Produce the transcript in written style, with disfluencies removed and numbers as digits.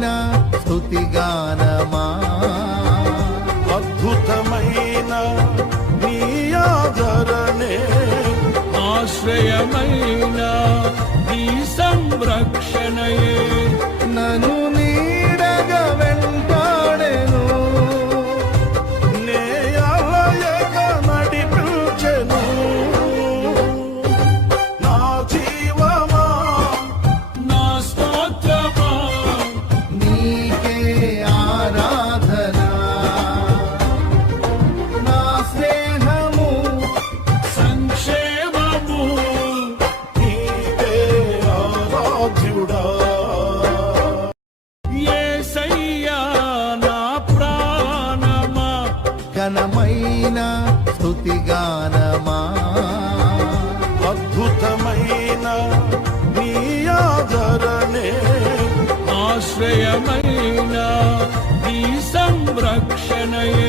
ఘనమైన స్తుతిగానమా అద్భుతమైన నీ ఆదరణే ఆశ్రయమైన నీ సంరక్షణయే నన్ను నీడగా వెంటాడెను నే అలయగా నడిపించెను నా జీవమా నా స్తోత్రమా నీకే ఆరాధన నా స్నేహము సంక్షేమము నీవే ఆరాధ్యుడా యేసయ్యా నా ప్రాణమా ఘనమైన స్తుతిగానమా అద్భుతమైన నీ ఆదరణే ఆశ్రయమైన నీ సంరక్షణయే